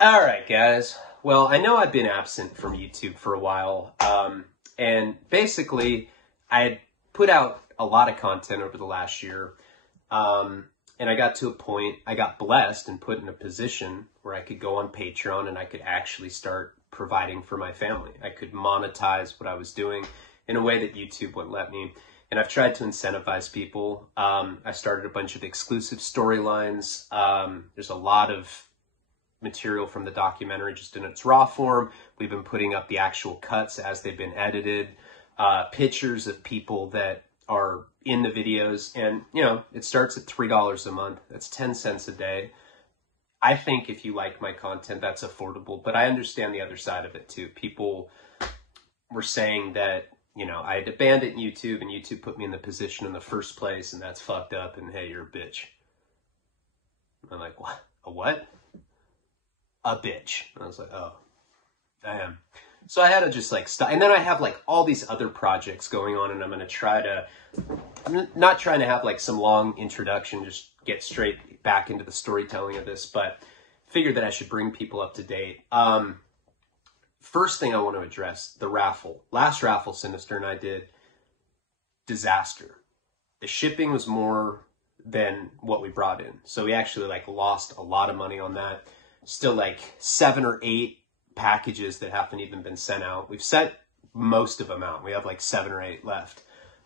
All right, guys. Well, I know I've been absent from YouTube for a while, and basically, I had put out a lot of content over the last year, and I got to a point, I got blessed and put in a position where I could go on Patreon and I could actually start providing for my family. I could monetize what I was doing in a way that YouTube wouldn't let me. And I've tried to incentivize people. I started a bunch of exclusive storylines. There's a lot of material from the documentary just in its raw form. We've been putting up the actual cuts as they've been edited, pictures of people that are in the videos, and it starts at $3 a month. That's 10 cents a day. I think if you like my content, that's affordable, but I understand the other side of it too. People were saying that I had abandoned YouTube and YouTube put me in the position in the first place, and that's fucked up, and hey, you're a bitch. I'm like, what? A what? A bitch. And I was like, oh, I am. So I had to just stop. And then I have all these other projects going on, and I'm not trying to have some long introduction, just get straight back into the storytelling of this, but figured that I should bring people up to date. First thing I want to address, the raffle. Last raffle, Sinister and I did, disaster. The shipping was more than what we brought in. So we actually lost a lot of money on that. Still 7 or 8 packages that haven't even been sent out. We've sent most of them out. We have 7 or 8 left.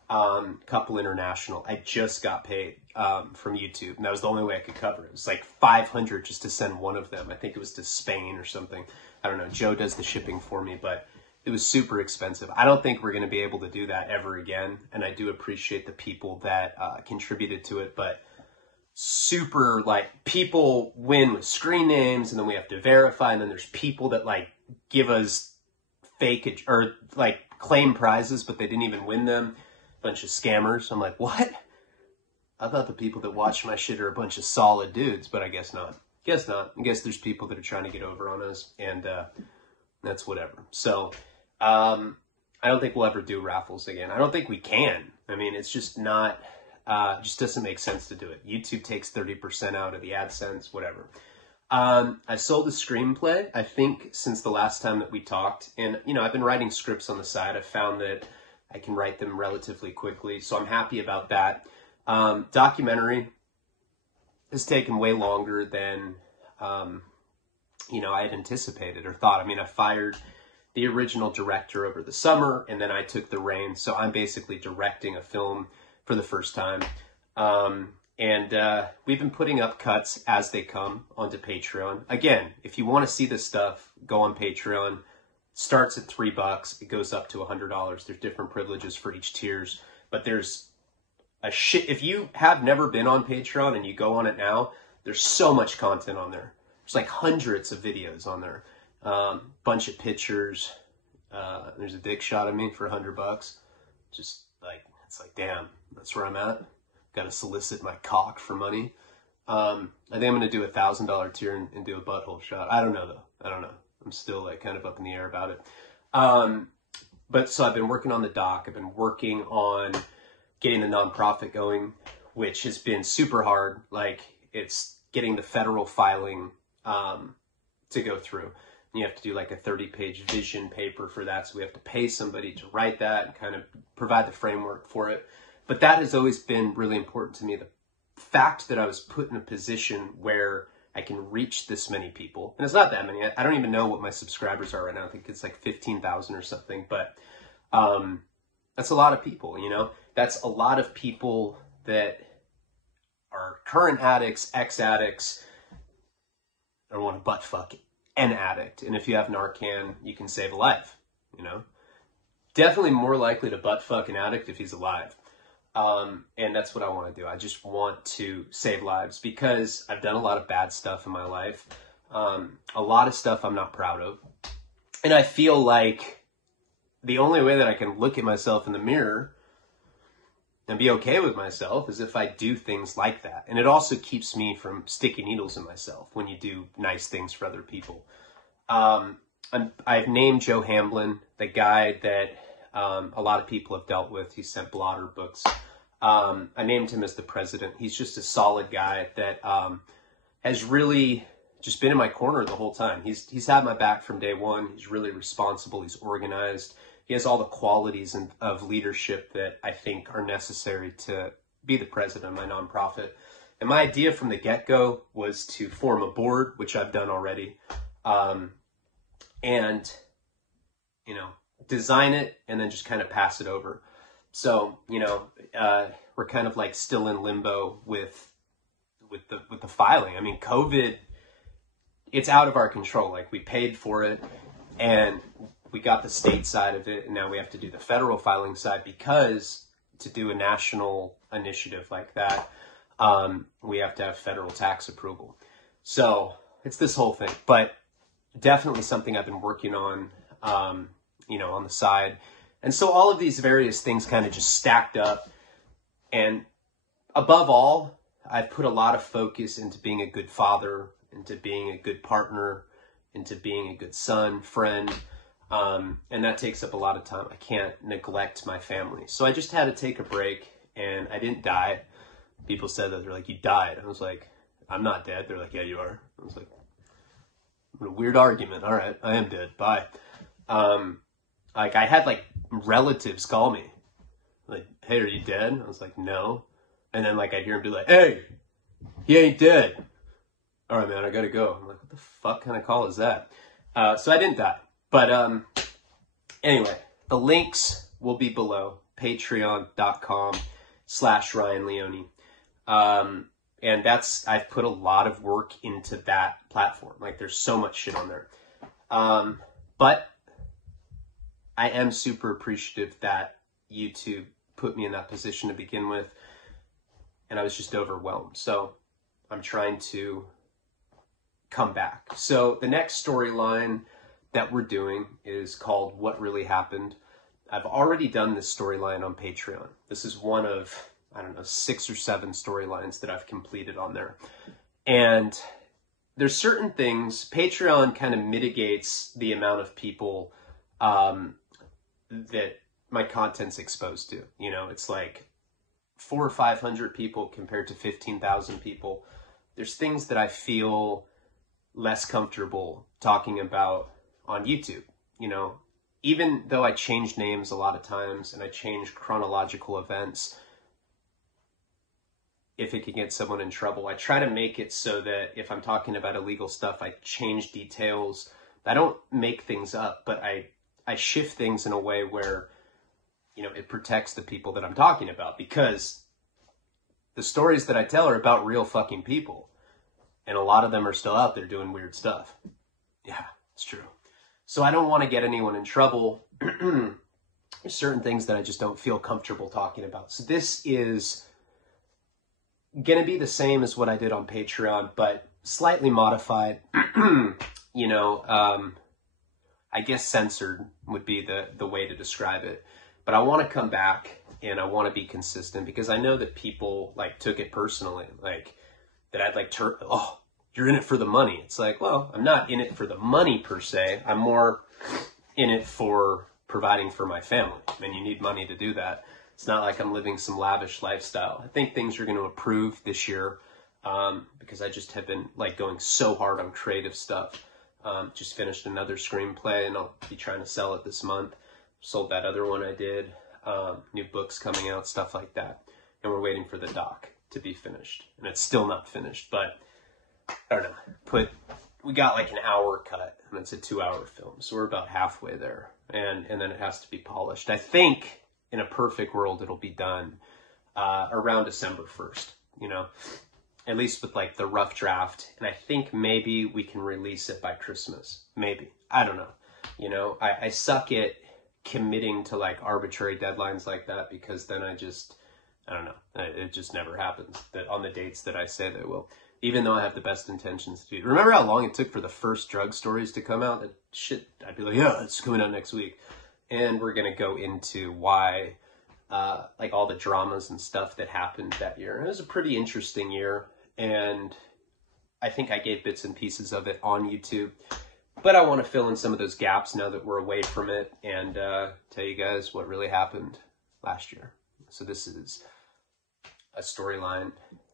Couple international. I just got paid from YouTube, and that was the only way I could cover it. It was $500 just to send one of them. I think it was to Spain or something. I don't know. Joe does the shipping for me, but it was super expensive. I don't think we're going to be able to do that ever again, and I do appreciate the people that contributed to it, but super people win with screen names, and then we have to verify, and then there's people that give us fake or claim prizes, but they didn't even win them. Bunch of scammers. I'm like, what? I thought the people that watch my shit are a bunch of solid dudes, but I guess not. Guess not. I guess there's people that are trying to get over on us, and that's whatever. So I don't think we'll ever do raffles again. I don't think we can. I mean, it's just not, just doesn't make sense to do it. YouTube takes 30% out of the AdSense, whatever. I sold a screenplay, I think, since the last time that we talked, and I've been writing scripts on the side. I found that I can write them relatively quickly, so I'm happy about that. Documentary has taken way longer than, I had anticipated or thought. I mean, I fired the original director over the summer, and then I took the reins, so I'm basically directing a film for the first time. And we've been putting up cuts as they come onto Patreon. Again, if you want to see this stuff, go on Patreon. Starts at $3. It goes up to $100. There's different privileges for each tiers, but there's a shit. If you have never been on Patreon and you go on it now, there's so much content on there. There's hundreds of videos on there. Bunch of pictures. There's a dick shot of me for $100. Just it's damn, that's where I'm at. Got to solicit my cock for money. I think I'm going to do a $1,000 tier and do a butthole shot. I don't know though. I don't know. I'm still kind of up in the air about it. But so I've been working on the doc. I've been working on getting the nonprofit going, which has been super hard. It's getting the federal filing to go through. You have to do a 30-page vision paper for that. So we have to pay somebody to write that and kind of provide the framework for it. But that has always been really important to me. The fact that I was put in a position where I can reach this many people. And it's not that many. I don't even know what my subscribers are right now. I think it's 15,000 or something. But that's a lot of people, That's a lot of people that are current addicts, ex-addicts, or want to butt fuck an addict. And if you have Narcan, you can save a life, Definitely more likely to butt fuck an addict if he's alive. And that's what I want to do. I just want to save lives because I've done a lot of bad stuff in my life. A lot of stuff I'm not proud of. And I feel like the only way that I can look at myself in the mirror and be okay with myself is if I do things like that. And it also keeps me from sticking needles in myself when you do nice things for other people. I've named Joe Hamblin, the guy that a lot of people have dealt with. He sent blotter books. I named him as the president. He's just a solid guy that has really just been in my corner the whole time. He's had my back from day one. He's really responsible. He's organized. He has all the qualities of leadership that I think are necessary to be the president of my nonprofit. And my idea from the get-go was to form a board, which I've done already, and, you know, design it and then just kind of pass it over. So, you know, we're kind of like still in limbo with the filing. I mean, COVID, it's out of our control. Like, we paid for it and we got the state side of it, and now we have to do the federal filing side, because to do a national initiative like that, we have to have federal tax approval. So it's this whole thing, but definitely something I've been working on, you know, on the side. And so all of these various things kind of just stacked up. And above all, I've put a lot of focus into being a good father, into being a good partner, into being a good son, friend. And that takes up a lot of time. I can't neglect my family. So I just had to take a break, and I didn't die. People said that. They're like, you died. I was like, I'm not dead. They're like, yeah, you are. I was like, what a weird argument. All right, I am dead. Bye. Like, I had like relatives call me like, hey, are you dead? I was like, no. And then like I'd hear him be like, hey, he ain't dead. All right, man, I gotta go. I'm like, what the fuck kind of call is that? So I didn't die. But anyway, the links will be below, patreon.com/Ryan Leone. And I've put a lot of work into that platform. Like, there's so much shit on there. But I am super appreciative that YouTube put me in that position to begin with. And I was just overwhelmed. So I'm trying to come back. So the next storyline that we're doing is called What Really Happened. I've already done this storyline on Patreon. This is one of, I don't know, 6 or 7 storylines that I've completed on there. And there's certain things, Patreon kind of mitigates the amount of people that my content's exposed to. You know, it's like 400 or 500 people compared to 15,000 people. There's things that I feel less comfortable talking about on YouTube. You know, even though I change names a lot of times and I change chronological events, if it can get someone in trouble, I try to make it so that if I'm talking about illegal stuff, I change details. I don't make things up, but I shift things in a way where, you know, it protects the people that I'm talking about, because the stories that I tell are about real fucking people. And a lot of them are still out there doing weird stuff. Yeah, it's true. So I don't want to get anyone in trouble. There's certain things that I just don't feel comfortable talking about. So this is going to be the same as what I did on Patreon, but slightly modified. You know, I guess censored would be the way to describe it. But I want to come back and I want to be consistent, because I know that people like took it personally, like that I'd like oh, you're in it for the money. It's like, well, I'm not in it for the money per se. I'm more in it for providing for my family. I mean, you need money to do that. It's not like I'm living some lavish lifestyle. I think things are going to improve this year, because I just have been like going so hard on creative stuff. Just finished another screenplay and I'll be trying to sell it this month. Sold that other one I did. New books coming out, stuff like that. And we're waiting for the doc to be finished. And it's still not finished, but I don't know. We got like an hour cut, and it's a 2-hour film. So we're about halfway there. And then it has to be polished. I think in a perfect world, it'll be done around December 1st, you know, at least with like the rough draft. And I think maybe we can release it by Christmas. Maybe. I don't know. You know, I suck at committing to like arbitrary deadlines like that, because then I don't know. It just never happens that on the dates that I say they will, even though I have the best intentions to do. Remember how long it took for the first drug stories to come out? That shit, I'd be like, yeah, it's coming out next week. And we're going to go into why, like all the dramas and stuff that happened that year. It was a pretty interesting year. And I think I gave bits and pieces of it on YouTube. But I want to fill in some of those gaps now that we're away from it, and tell you guys what really happened last year. So this is a storyline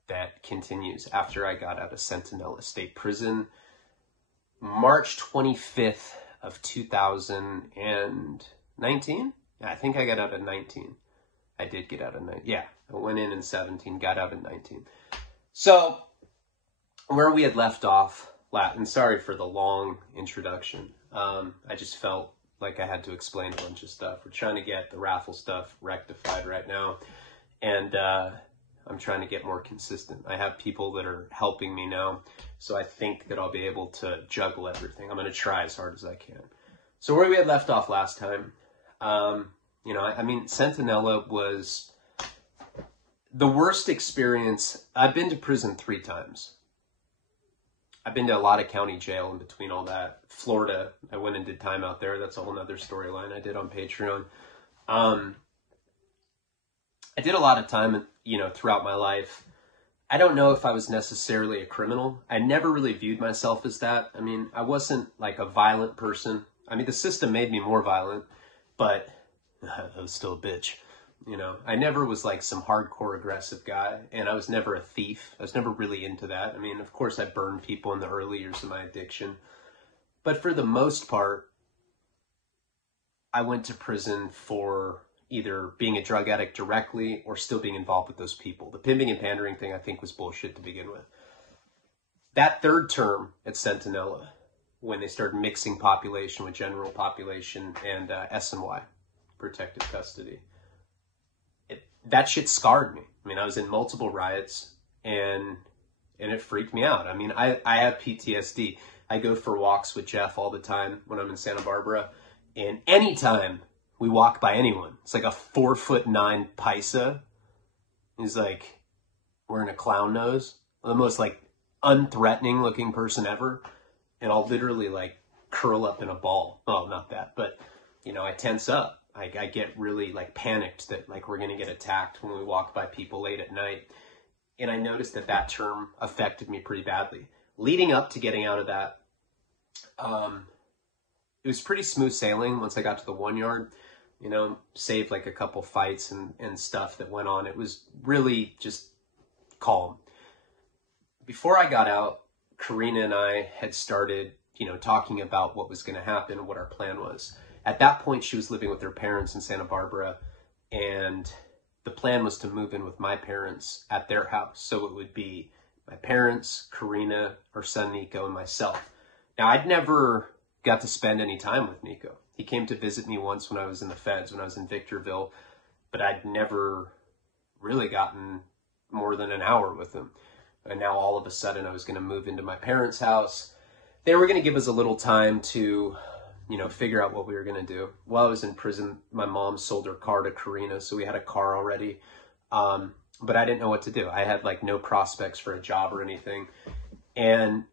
that continues after I got out of Sentinel State Prison. March 25th of 2019. I think I got out at 19. I did get out at 19. Yeah, I went in 17, got out at 19. So, where we had left off, and sorry for the long introduction. I just felt like I had to explain a bunch of stuff. We're trying to get the raffle stuff rectified right now. And I'm trying to get more consistent. I have people that are helping me now, so I think that I'll be able to juggle everything. I'm going to try as hard as I can. So where we had left off last time, you know, I mean, Sentinella was the worst experience. I've been to prison 3 times. I've been to a lot of county jail in between all that. Florida, I went and did time out there. That's a whole nother storyline I did on Patreon. I did a lot of time, you know, throughout my life. I don't know if I was necessarily a criminal. I never really viewed myself as that. I mean, I wasn't like a violent person. I mean, the system made me more violent, but I was still a bitch. You know, I never was like some hardcore aggressive guy, and I was never a thief. I was never really into that. I mean, of course, I burned people in the early years of my addiction. But for the most part, I went to prison for either being a drug addict directly or still being involved with those people. The pimping and pandering thing, I think, was bullshit to begin with. That 3rd term at Sentinella, when they started mixing population with general population and SNY, protective custody, that shit scarred me. I mean, I was in multiple riots, and it freaked me out. I mean, I have PTSD. I go for walks with Jeff all the time when I'm in Santa Barbara, and anytime we walk by anyone, it's like a 4'9" paisa. He's like wearing a clown nose, the most like unthreatening looking person ever, and I'll literally like curl up in a ball. Oh, not that, but you know, I tense up. I get really like panicked that like we're gonna get attacked when we walk by people late at night. And I noticed that term affected me pretty badly. Leading up to getting out of that, it was pretty smooth sailing once I got to the 1 yard. You know, saved like a couple fights and stuff that went on. It was really just calm. Before I got out, Karina and I had started, you know, talking about what was going to happen and what our plan was. At that point, she was living with her parents in Santa Barbara, and the plan was to move in with my parents at their house. So it would be my parents, Karina, her son Nico, and myself. Now, I'd never got to spend any time with Nico. He came to visit me once when I was in the feds, when I was in Victorville, but I'd never really gotten more than an hour with him. And now all of a sudden I was going to move into my parents' house. They were going to give us a little time to, you know, figure out what we were going to do. While I was in prison, my mom sold her car to Karina, so we had a car already. But I didn't know what to do. I had like no prospects for a job or anything. And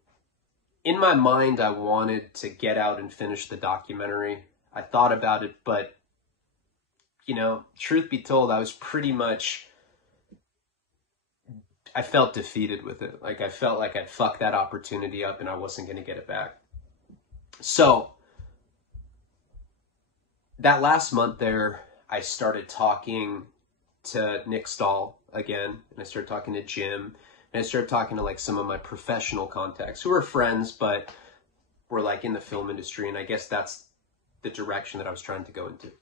in my mind, I wanted to get out and finish the documentary. I thought about it, but, you know, truth be told, I was pretty much, I felt defeated with it. Like, I felt like I'd fucked that opportunity up and I wasn't going to get it back. So, that last month there, I started talking to Nick Stahl again, and I started talking to Jim, and I started talking to like some of my professional contacts who are friends, but were like in the film industry, and I guess that's the direction that I was trying to go into.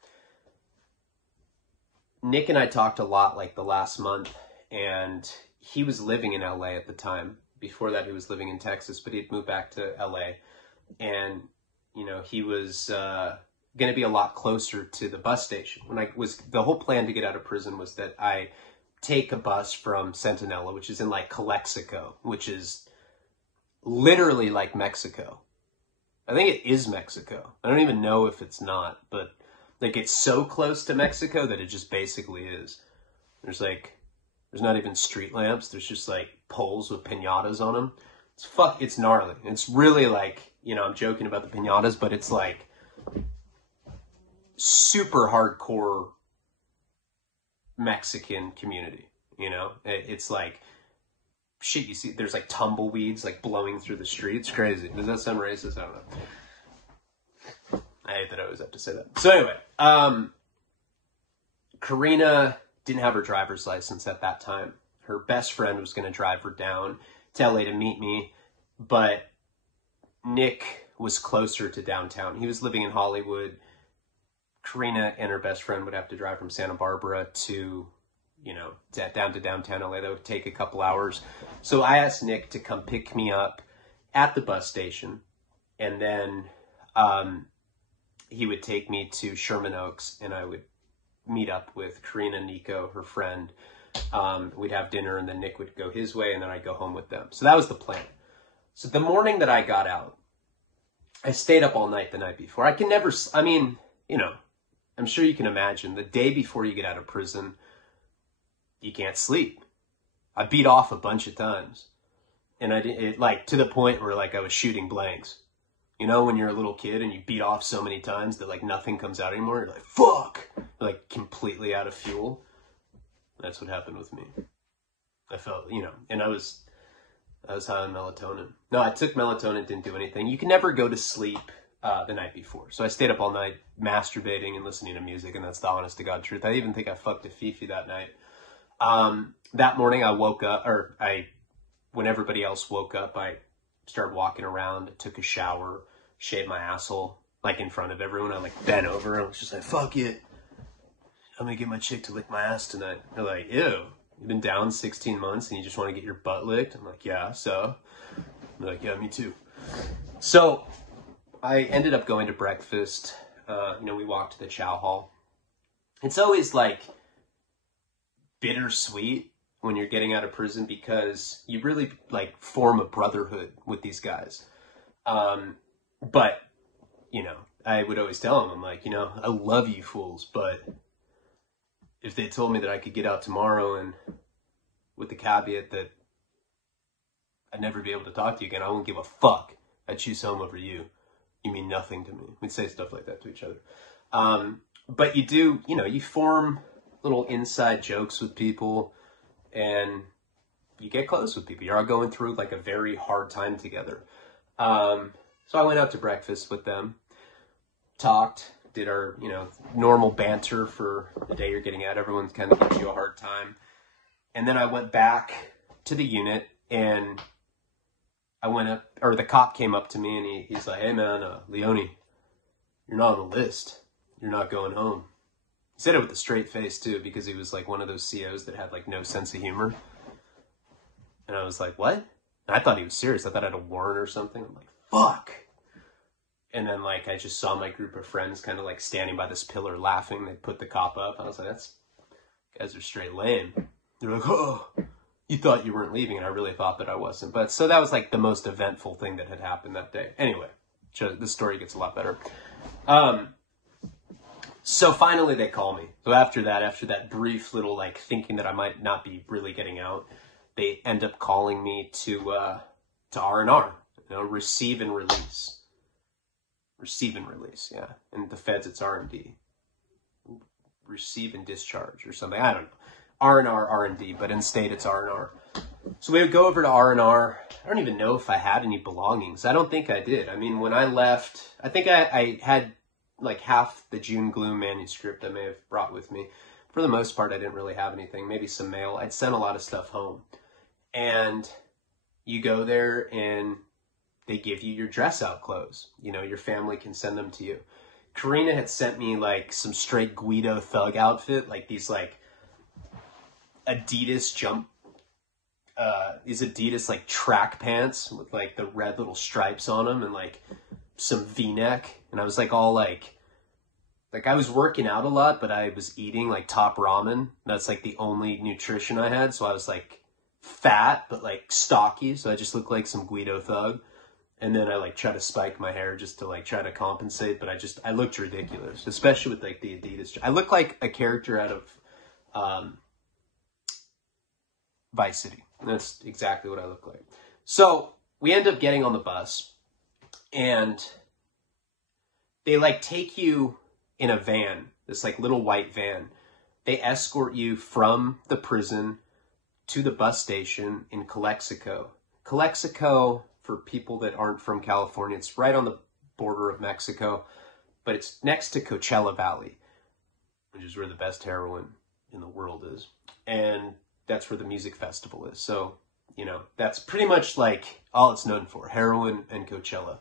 Nick and I talked a lot like the last month, and he was living in LA at the time. Before that, he was living in Texas, but he'd moved back to LA, and you know, he was going to be a lot closer to the bus station. The whole plan to get out of prison was that I take a bus from Sentinella, which is in like Calexico, which is literally like Mexico. I think it is Mexico. I don't even know if it's not, but like it's so close to Mexico that it just basically is. There's not even street lamps. There's just like poles with piñatas on them. It's gnarly. It's really like, you know, I'm joking about the piñatas, but it's like super hardcore Mexican community, you know? It's like shit, you see, there's like tumbleweeds like blowing through the street. It's crazy. Does that sound racist? I don't know. I hate that I always have to say that. So anyway, Karina didn't have her driver's license at that time. Her best friend was going to drive her down to LA to meet me, but Nick was closer to downtown. He was living in Hollywood. Karina and her best friend would have to drive from Santa Barbara to, you know, down to downtown LA. That would take a couple hours. So I asked Nick to come pick me up at the bus station, and then he would take me to Sherman Oaks, and I would meet up with Karina, Nico, her friend. We'd have dinner, and then Nick would go his way, and then I'd go home with them. So that was the plan. So the morning that I got out, I stayed up all night the night before. I can never, I mean, you know, I'm sure you can imagine the day before you get out of prison, you can't sleep. I beat off a bunch of times, and I did like to the point where like I was shooting blanks. You know, when you're a little kid and you beat off so many times that like nothing comes out anymore, you're like, fuck, you're, like completely out of fuel. That's what happened with me. I felt, you know, and I was high on melatonin. No, I took melatonin, didn't do anything. You can never go to sleep the night before. So I stayed up all night masturbating and listening to music, and that's the honest to God truth. I even think I fucked a Fifi that night. That morning I woke up, when everybody else woke up, I started walking around, took a shower, shaved my asshole, like in front of everyone. I like bent over and was just like, fuck it. I'm gonna get my chick to lick my ass tonight. They're like, ew, you've been down 16 months and you just want to get your butt licked? I'm like, yeah, so? They're like, yeah, me too. So I ended up going to breakfast. You know, we walked to the chow hall. It's always like bittersweet when you're getting out of prison because you really like form a brotherhood with these guys. But, you know, I would always tell them, I'm like, you know, I love you fools, but if they told me that I could get out tomorrow and with the caveat that I'd never be able to talk to you again, I won't give a fuck. I'd choose home over you. You mean nothing to me. We'd say stuff like that to each other. But you do, you know, you form little inside jokes with people and you get close with people. You're all going through like a very hard time together. So I went out to breakfast with them, talked, did our, you know, normal banter for the day you're getting out. Everyone kind of gives you a hard time. And then I went back to the unit and I went up, or the cop came up to me and he's like, hey man, Leone, you're not on the list. You're not going home. He said it with a straight face too, because he was like one of those COs that had like no sense of humor. And I was like, what? And I thought he was serious. I thought I had a warrant or something. I'm like, fuck. And then like, I just saw my group of friends kind of like standing by this pillar laughing. They put the cop up. I was like, guys are straight lame. They're like, oh, you thought you weren't leaving. And I really thought that I wasn't. But so that was like the most eventful thing that had happened that day. Anyway, the story gets a lot better. So finally they call me. So after that brief little like thinking that I might not be really getting out, they end up calling me to R&R, you know, receive and release. Receive and release, yeah. In the feds, it's R&D. Receive and discharge or something. I don't know. R&R, R&D, but in state, it's R&R. So we would go over to R&R. I don't even know if I had any belongings. I don't think I did. I mean, when I left, I think I had like half the June Gloom manuscript I may have brought with me. For the most part, I didn't really have anything. Maybe some mail. I'd sent a lot of stuff home. And you go there and they give you your dress out clothes. You know, your family can send them to you. Karina had sent me like some straight Guido thug outfit, like these like Adidas these Adidas like track pants with like the red little stripes on them and like some V-neck. And I was like all like I was working out a lot, but I was eating like top ramen. That's like the only nutrition I had. So I was like fat, but like stocky. So I just looked like some Guido thug. And then I like try to spike my hair just to like try to compensate, but I looked ridiculous, especially with like the Adidas. I look like a character out of Vice City. That's exactly what I look like. So we end up getting on the bus and they like take you in a van, this like little white van. They escort you from the prison to the bus station in Calexico. Calexico, for people that aren't from California, it's right on the border of Mexico, but it's next to Coachella Valley, which is where the best heroin in the world is. And that's where the music festival is. So, you know, that's pretty much like all it's known for, heroin and Coachella.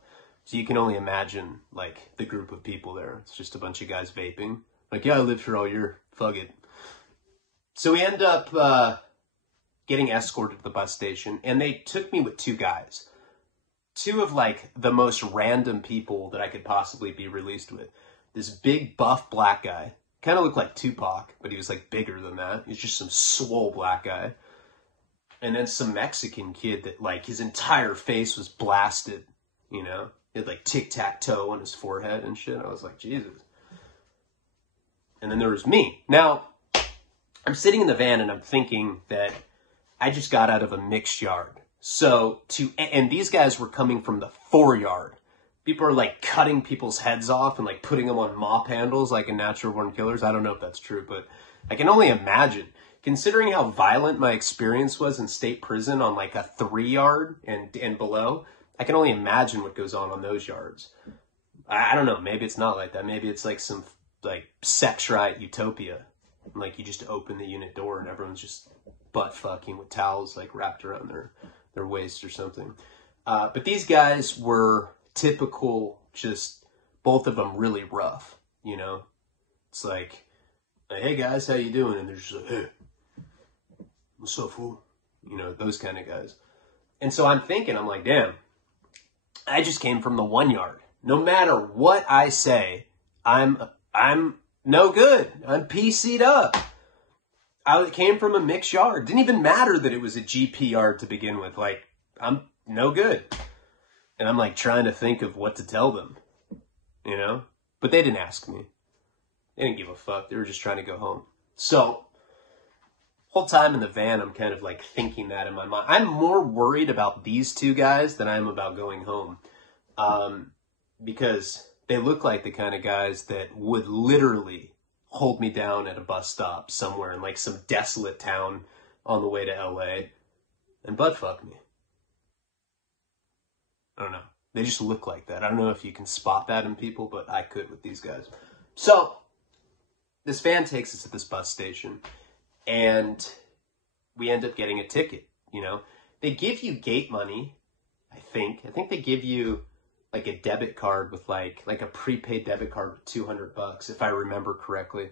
So you can only imagine, like, the group of people there. It's just a bunch of guys vaping. Like, yeah, I lived here all year. Fuck it. So we end up getting escorted to the bus station, and they took me with two guys. Two of, like, the most random people that I could possibly be released with. This big, buff black guy. Kind of looked like Tupac, but he was, like, bigger than that. He was just some swole black guy. And then some Mexican kid that, like, his entire face was blasted, you know? He had, like, tic-tac-toe on his forehead and shit. I was like, Jesus. And then there was me. Now, I'm sitting in the van and I'm thinking that I just got out of a mixed yard. So, and these guys were coming from the 4-yard. People are, like, cutting people's heads off and, like, putting them on mop handles like in Natural Born Killers. I don't know if that's true, but I can only imagine. Considering how violent my experience was in state prison on, like, a 3-yard and below, I can only imagine what goes on those yards. I don't know. Maybe it's not like that. Maybe it's like some, like, sex right utopia. Like, you just open the unit door and everyone's just butt fucking with towels, like, wrapped around their waist or something. But these guys were typical, just both of them really rough, you know? It's like, hey guys, how you doing? And they're just like, hey, what's up, fool? You know, those kind of guys. And so I'm thinking, I'm like, damn, I just came from the 1-yard. No matter what I say, I'm no good. I'm PC'd up. I came from a mixed yard. Didn't even matter that it was a GP yard to begin with. Like, I'm no good. And I'm, like, trying to think of what to tell them, you know? But they didn't ask me. They didn't give a fuck. They were just trying to go home. So, whole time in the van, I'm kind of, like, thinking that in my mind. I'm more worried about these two guys than I am about going home. Because they look like the kind of guys that would literally hold me down at a bus stop somewhere in, like, some desolate town on the way to LA and butt fuck me. I don't know. They just look like that. I don't know if you can spot that in people, but I could with these guys. So, this van takes us to this bus station, and we end up getting a ticket, you know? They give you gate money, I think. I think they give you, like, a debit card with, like a prepaid debit card with $200, if I remember correctly.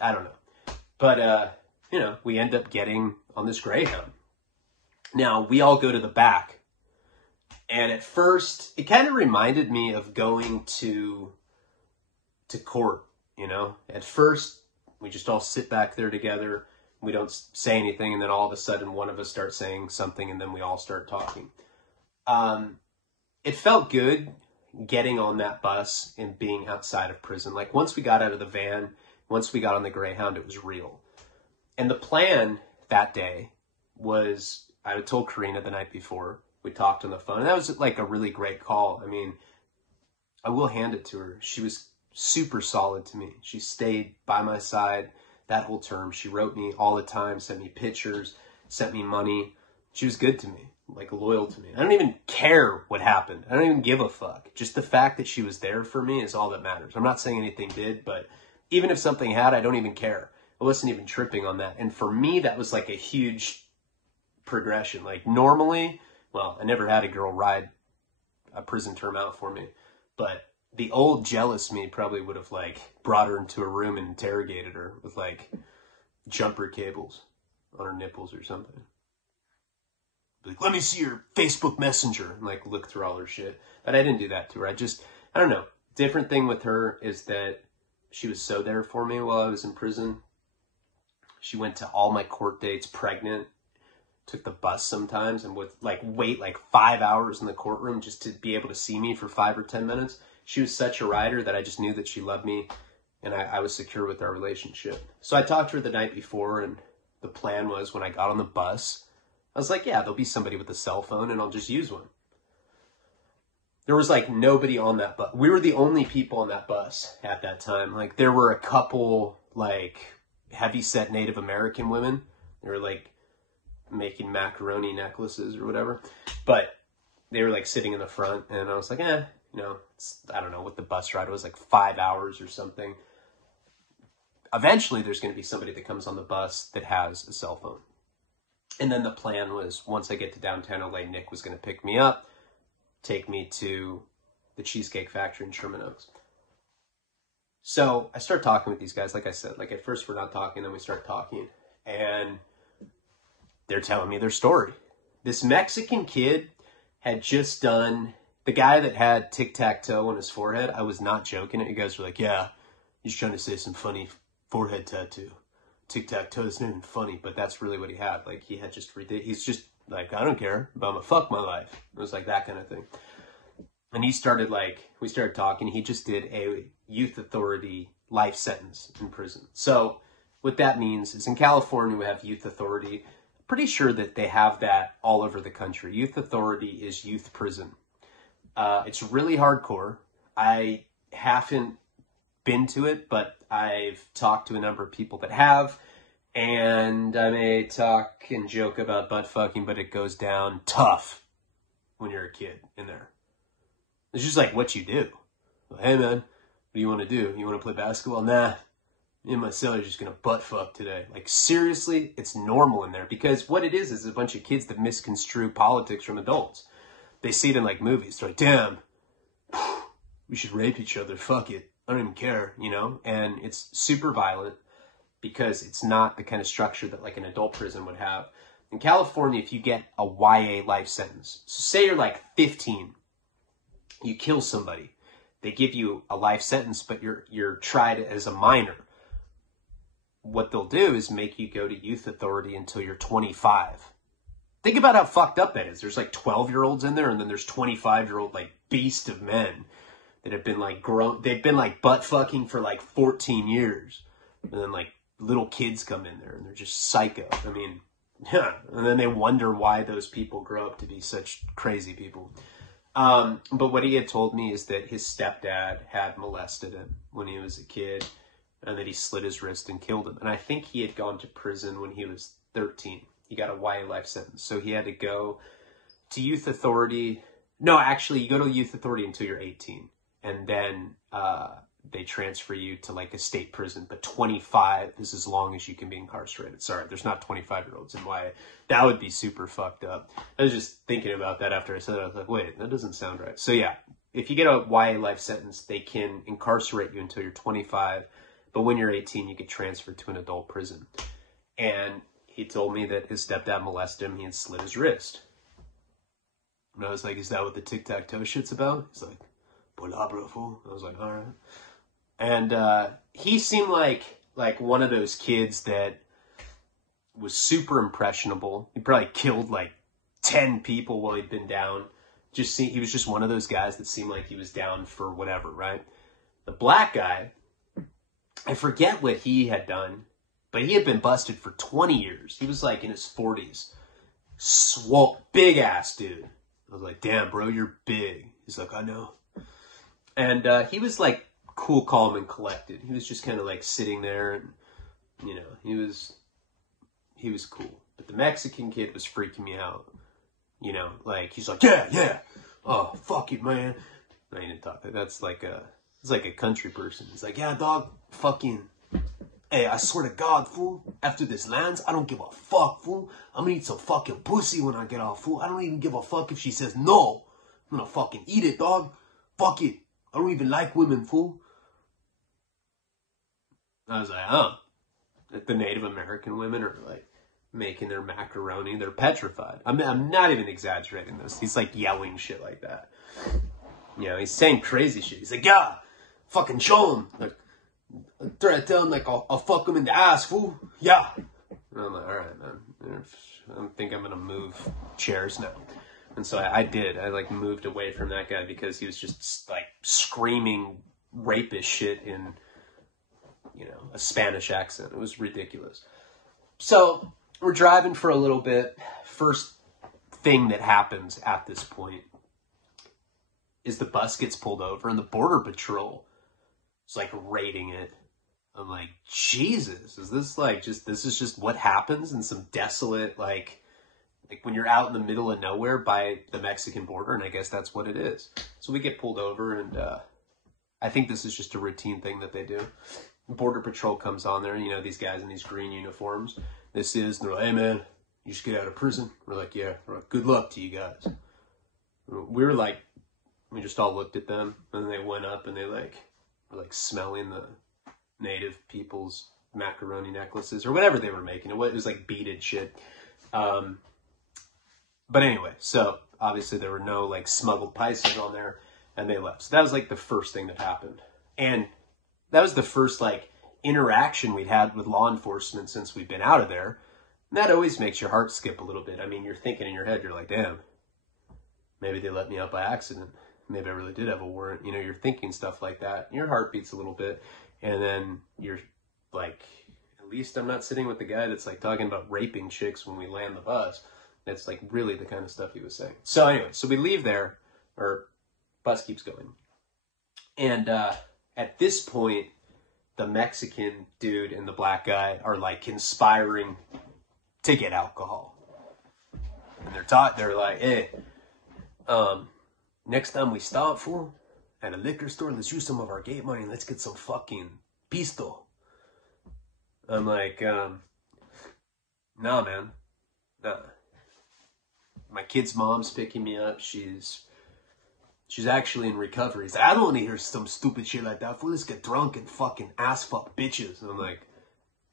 I don't know. But, you know, we end up getting on this Greyhound. Now, we all go to the back. And at first, it kind of reminded me of going to court, you know? At first, we just all sit back there together. We don't say anything, and then all of a sudden, one of us starts saying something, and then we all start talking. It felt good getting on that bus and being outside of prison. Like, once we got out of the van, once we got on the Greyhound, it was real. And the plan that day was, I had told Karina the night before, we talked on the phone, and that was, like, a really great call. I mean, I will hand it to her. She was super solid to me. She stayed by my side that whole term. She wrote me all the time, sent me pictures, sent me money. She was good to me, like, loyal to me. I don't even care what happened. I don't even give a fuck. Just the fact that she was there for me is all that matters. I'm not saying anything did, but even if something had, I don't even care. I wasn't even tripping on that. And for me, that was, like, a huge progression. Like, normally, well, I never had a girl ride a prison term out for me, but the old jealous me probably would have, like, brought her into a room and interrogated her with, like, jumper cables on her nipples or something. Like, let me see your Facebook Messenger, and, like, look through all her shit. But I didn't do that to her. I don't know. Different thing with her is that she was so there for me while I was in prison. She went to all my court dates pregnant. Took the bus sometimes and would, like, wait, like, 5 hours in the courtroom just to be able to see me for 5 or 10 minutes. She was such a rider that I just knew that she loved me, and I was secure with our relationship. So I talked to her the night before, and the plan was when I got on the bus, I was like, yeah, there'll be somebody with a cell phone, and I'll just use one. There was, like, nobody on that bus. We were the only people on that bus at that time. Like, there were a couple, like, heavy-set Native American women. They were, like, making macaroni necklaces or whatever, but they were, like, sitting in the front, and I was like, you know, I don't know what the bus ride was, like 5 hours or something. Eventually there's going to be somebody that comes on the bus that has a cell phone. And then the plan was, once I get to downtown LA, Nick was going to pick me up, take me to the Cheesecake Factory in Sherman Oaks. So I start talking with these guys. Like I said, like at first we're not talking, then we start talking, and they're telling me their story. This Mexican kid had just done, the guy that had tic-tac-toe on his forehead, I was not joking. You guys were like, yeah, he's trying to say some funny forehead tattoo. Tic-tac-toe is not even funny, but that's really what he had. Like, he had just, he's just like, I don't care, but I'm gonna fuck my life. It was like that kind of thing. And he started like, we started talking. He just did a youth authority life sentence in prison. So what that means is in California, we have youth authority. Pretty sure that they have that all over the country. Youth authority is youth prison. It's really hardcore. I haven't been to it, but I've talked to a number of people that have, and I may talk and joke about butt fucking, but it goes down tough when you're a kid in there. It's just like what you do. Hey man, what do you want to do? You want to play basketball? Nah. Me and my cellar are just going to butt fuck today. Like, seriously, it's normal in there. Because what it is a bunch of kids that misconstrue politics from adults. They see it in, like, movies. They're like, damn, we should rape each other. Fuck it. I don't even care, you know? And it's super violent because it's not the kind of structure that, like, an adult prison would have. In California, if you get a YA life sentence, so say you're, like, 15, you kill somebody. They give you a life sentence, but you're tried as a minor. What they'll do is make you go to youth authority until you're 25. Think about how fucked up that is. There's like 12-year-olds in there, and then there's 25-year-old like beast of men that have been like grown. They've been like butt fucking for like 14 years. And then like little kids come in there and they're just psycho. I mean, yeah. And then they wonder why those people grow up to be such crazy people. But what he had told me is that his stepdad had molested him when he was a kid, and that he slit his wrist and killed him. And I think he had gone to prison when he was 13. He got a YA life sentence. So he had to go to youth authority. No, actually, you go to youth authority until you're 18. And then they transfer you to like a state prison. But 25 is as long as you can be incarcerated. Sorry, there's not 25-year-olds in YA. That would be super fucked up. I was just thinking about that after I said it. I was like, wait, that doesn't sound right. So yeah, if you get a YA life sentence, they can incarcerate you until you're 25. But when you're 18, you get transferred to an adult prison. And he told me that his stepdad molested him. He had slit his wrist. And I was like, is that what the tic-tac-toe shit's about? He's like, palabra, fool. I was like, all right. And he seemed like one of those kids that was super impressionable. He probably killed like 10 people while he'd been down. He was just one of those guys that seemed like he was down for whatever, right? The black guy, I forget what he had done, but he had been busted for 20 years. He was like in his 40s. Swole, big ass dude. I was like, damn, bro, you're big. He's like, I know. And he was like cool, calm, and collected. He was just kind of like sitting there, and, you know, he was cool. But the Mexican kid was freaking me out. You know, like, he's like, yeah. Oh, fuck it, man. No, he didn't talk. That's like it's like a country person. He's like, yeah, dog, fucking, hey, I swear to God, fool, after this lands, I don't give a fuck, fool. I'm gonna eat some fucking pussy when I get off, fool. I don't even give a fuck if she says no. I'm gonna fucking eat it, dog. Fuck it. I don't even like women, fool. I was like, huh. The Native American women are like making their macaroni. They're petrified. I'm not even exaggerating this. He's like yelling shit like that. You know, he's saying crazy shit. He's like, yeah, fucking show him. Like, tell him, like, I'll fuck him in the ass, fool. Yeah. And I'm like, all right, man. I think I'm going to move chairs now. And so I did. I, like, moved away from that guy because he was just, like, screaming rapist shit in, you know, a Spanish accent. It was ridiculous. So we're driving for a little bit. First thing that happens at this point is the bus gets pulled over and the Border Patrol is like raiding it. I'm like, Jesus, is this like this is just what happens in some desolate, like when you're out in the middle of nowhere by the Mexican border, and I guess that's what it is. So we get pulled over, and I think this is just a routine thing that they do. Border Patrol comes on there, you know, these guys in these green uniforms. And they're like, hey man, you just get out of prison? We're like, yeah. We're like, good luck to you guys. We were like, We just all looked at them, and then they went up and they like were like smelling the native people's macaroni necklaces or whatever they were making. It was like beaded shit. But anyway, so obviously there were no like smuggled paisas on there, and they left. So that was like the first thing that happened. And that was the first like interaction we'd had with law enforcement since we'd been out of there. And that always makes your heart skip a little bit. I mean, you're thinking in your head, you're like, damn, maybe they let me out by accident. Maybe I really did have a warrant. You know, you're thinking stuff like that. Your heart beats a little bit. And then you're like, at least I'm not sitting with the guy that's like talking about raping chicks when we land the bus. That's like really the kind of stuff he was saying. So anyway, so we leave there, or bus keeps going. And at this point, the Mexican dude and the black guy are like conspiring to get alcohol. And they're like, hey, next time we stop, fool, at a liquor store, let's use some of our gate money and let's get some fucking pisto. I'm like, nah, man. Nah. My kid's mom's picking me up. She's actually in recovery. He's like, I don't want to hear some stupid shit like that. Fool, let's get drunk and fucking ass fuck bitches. And I'm like,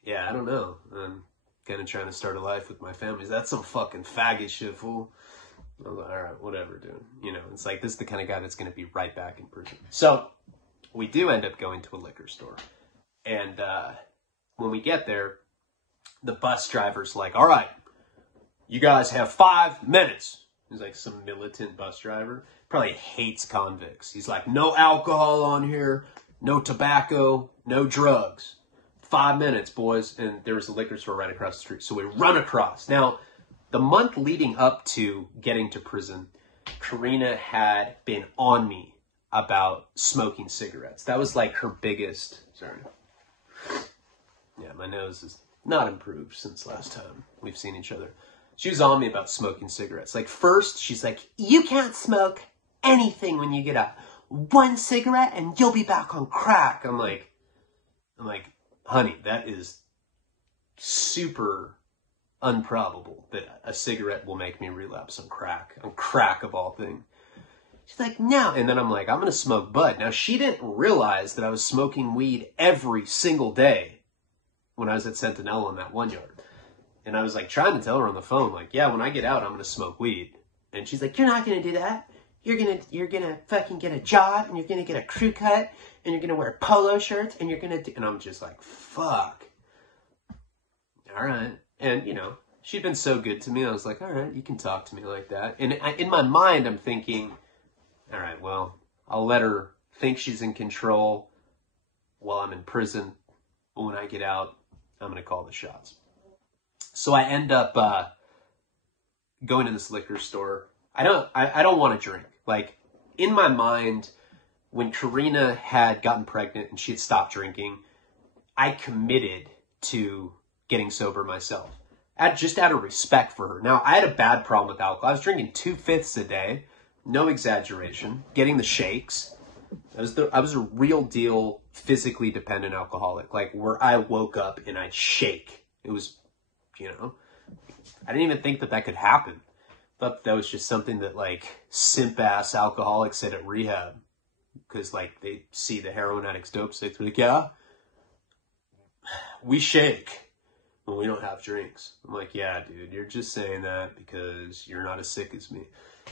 yeah, I don't know. I'm kind of trying to start a life with my family. That's some fucking faggot shit, fool. I was like, all right, whatever, dude. You know, it's like, this is the kind of guy that's going to be right back in prison. So we do end up going to a liquor store. And when we get there, the bus driver's like, all right, you guys have 5 minutes. He's like some militant bus driver. Probably hates convicts. He's like, no alcohol on here, no tobacco, no drugs. 5 minutes, boys. And there was a liquor store right across the street. So we run across. Now, the month leading up to getting to prison, Karina had been on me about smoking cigarettes. That was like her biggest... Sorry. Yeah, my nose is not improved since last time we've seen each other. She was on me about smoking cigarettes. Like, first, she's like, you can't smoke anything when you get out. 1 cigarette and you'll be back on crack. I'm like, honey, that is super improbable that a cigarette will make me relapse on crack of all things. She's like, no. And then I'm like, I'm going to smoke bud. Now, she didn't realize that I was smoking weed every single day when I was at Sentinel in that 1 yard. And I was like trying to tell her on the phone, like, yeah, when I get out, I'm going to smoke weed. And she's like, you're not going to do that. You're going to fucking get a job, and you're going to get a crew cut, and you're going to wear polo shirts, and you're going to do... And I'm just like, fuck. All right. And, you know, she'd been so good to me. I was like, all right, you can talk to me like that. And in my mind, I'm thinking, all right, well, I'll let her think she's in control while I'm in prison. But when I get out, I'm going to call the shots. So I end up going to this liquor store. I don't want to drink. Like, in my mind, when Karina had gotten pregnant and she had stopped drinking, I committed to getting sober myself. Just out of respect for her. Now, I had a bad problem with alcohol. I was drinking 2/5 a day. No exaggeration. Getting the shakes. I was a real deal physically dependent alcoholic. Like, where I woke up and I'd shake. It was... You know, I didn't even think that could happen. Thought that was just something that like simp-ass alcoholics said at rehab. Because like they see the heroin addicts dope, so they're like, yeah, we shake when we don't have drinks. I'm like, yeah, dude, you're just saying that because you're not as sick as me.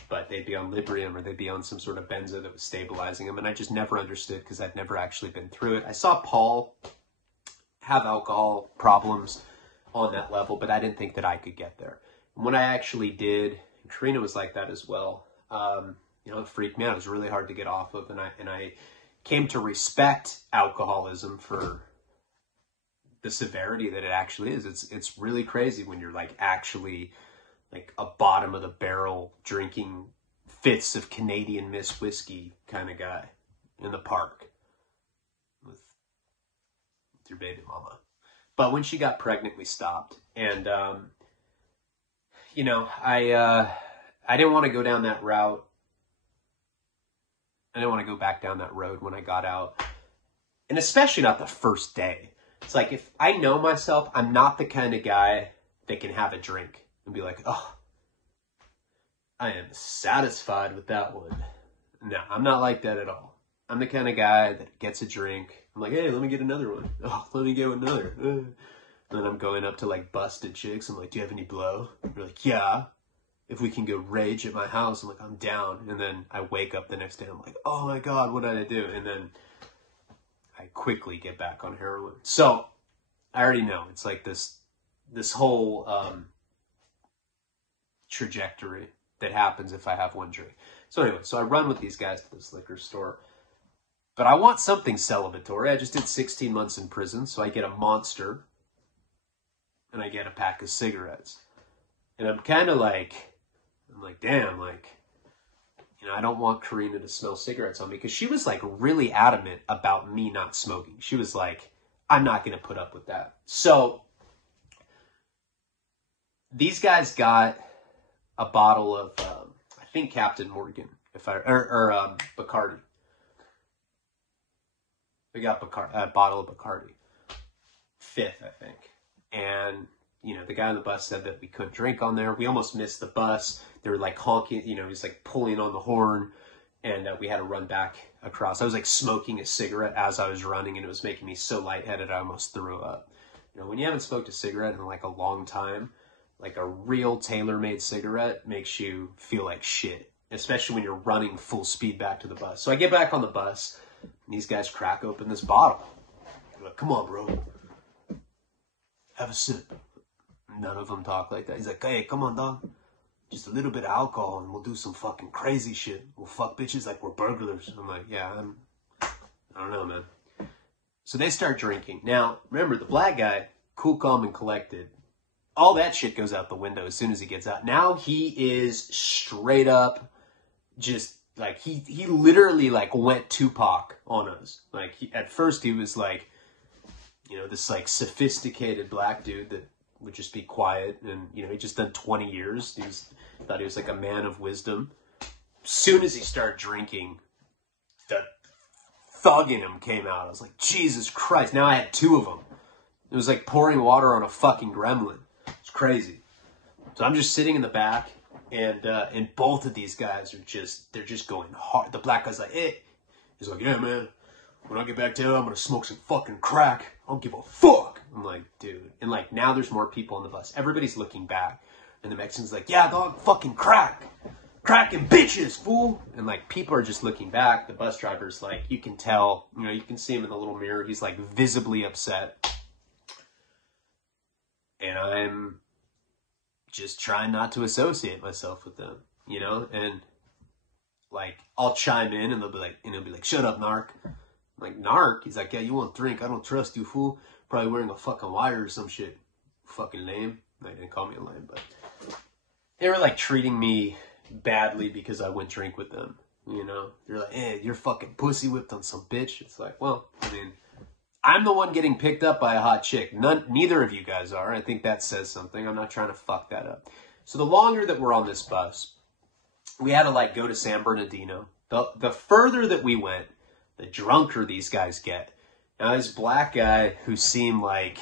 But they'd be on Librium or they'd be on some sort of benzo that was stabilizing them. And I just never understood because I'd never actually been through it. I saw Paul have alcohol problems on that level, but I didn't think that I could get there. And when I actually did, and Karina was like that as well, you know, it freaked me out. It was really hard to get off of, and I came to respect alcoholism for the severity that it actually is. It's really crazy when you're like actually like a bottom of the barrel drinking fits of Canadian Miss whiskey kind of guy in the park with your baby mama. But when she got pregnant, we stopped. And, you know, I didn't want to go down that route. I didn't want to go back down that road when I got out. And especially not the first day. It's like, if I know myself, I'm not the kind of guy that can have a drink and be like, oh, I am satisfied with that one. No, I'm not like that at all. I'm the kind of guy that gets a drink. I'm like, hey, let me get another one. Oh, let me get another. And then I'm going up to like busted chicks. I'm like, do you have any blow? They're like, yeah. If we can go rage at my house, I'm like, I'm down. And then I wake up the next day. I'm like, oh my God, what did I do? And then I quickly get back on heroin. So I already know it's like this whole trajectory that happens if I have one drink. So anyway, so I run with these guys to this liquor store. But I want something celebratory. I just did 16 months in prison, so I get a Monster and I get a pack of cigarettes. And I'm kind of like, damn, like, you know, I don't want Karina to smell cigarettes on me, because she was like really adamant about me not smoking. She was like, I'm not going to put up with that. So these guys got a bottle of, I think Captain Morgan, or Bacardi. We got a bottle of Bacardi. Fifth, I think. And, you know, the guy on the bus said that we couldn't drink on there. We almost missed the bus. They were like honking, you know, he was like pulling on the horn, and we had to run back across. I was like smoking a cigarette as I was running, and it was making me so lightheaded I almost threw up. You know, when you haven't smoked a cigarette in like a long time, like a real tailor-made cigarette makes you feel like shit, especially when you're running full speed back to the bus. So I get back on the bus, and these guys crack open this bottle. They're like, come on, bro. Have a sip. None of them talk like that. He's like, hey, come on, dog. Just a little bit of alcohol and we'll do some fucking crazy shit. We'll fuck bitches like we're burglars. I'm like, yeah, I don't know, man. So they start drinking. Now, remember, the black guy, cool, calm, and collected. All that shit goes out the window as soon as he gets out. Now he is straight up just like, he literally like went Tupac on us. Like, at first he was like, you know, this like sophisticated black dude that would just be quiet, and, you know, he just done 20 years. Thought he was like a man of wisdom. Soon as he started drinking, the thug in him came out. I was like, Jesus Christ. Now I had two of them. It was like pouring water on a fucking gremlin. It's crazy. So I'm just sitting in the back, and both of these guys they're just going hard. The black guy's like, hey. He's like, yeah, man. When I get back down, I'm going to smoke some fucking crack. I don't give a fuck. I'm like, dude. And like, now there's more people on the bus. Everybody's looking back. And the Mexican's like, yeah, dog, fucking crack. Cracking bitches, fool. And like, people are just looking back. The bus driver's like, you can tell, you know, you can see him in the little mirror. He's like visibly upset. And I'm just trying not to associate myself with them, you know? And like, I'll chime in and they'll be like, shut up, narc. I'm like, narc? He's like, yeah, you want drink? I don't trust you, fool. Probably wearing a fucking wire or some shit. Fucking lame. They didn't call me a lame, but they were like treating me badly because I went drink with them, you know? They're like, hey, you're fucking pussy whipped on some bitch. It's like, well, I mean, I'm the one getting picked up by a hot chick. Neither of you guys are. I think that says something. I'm not trying to fuck that up. So the longer that we're on this bus, we had to like go to San Bernardino. The further that we went, the drunker these guys get. Now, this black guy who seemed like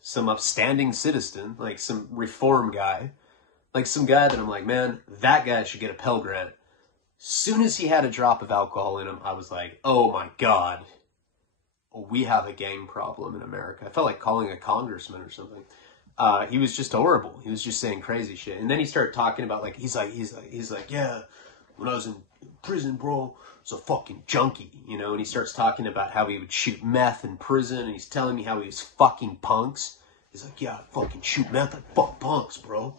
some upstanding citizen, like some reform guy, like some guy that I'm like, man, that guy should get a Pell Grant. Soon as he had a drop of alcohol in him, I was like, oh my God, we have a gang problem in America. I felt like calling a congressman or something. He was just horrible. He was just saying crazy shit. And then he started talking about like, he's like, yeah, when I was in prison, bro, I was a fucking junkie, you know? And he starts talking about how he would shoot meth in prison, and he's telling me how he was fucking punks. He's like, yeah, I fucking shoot meth, I fuck punks, bro.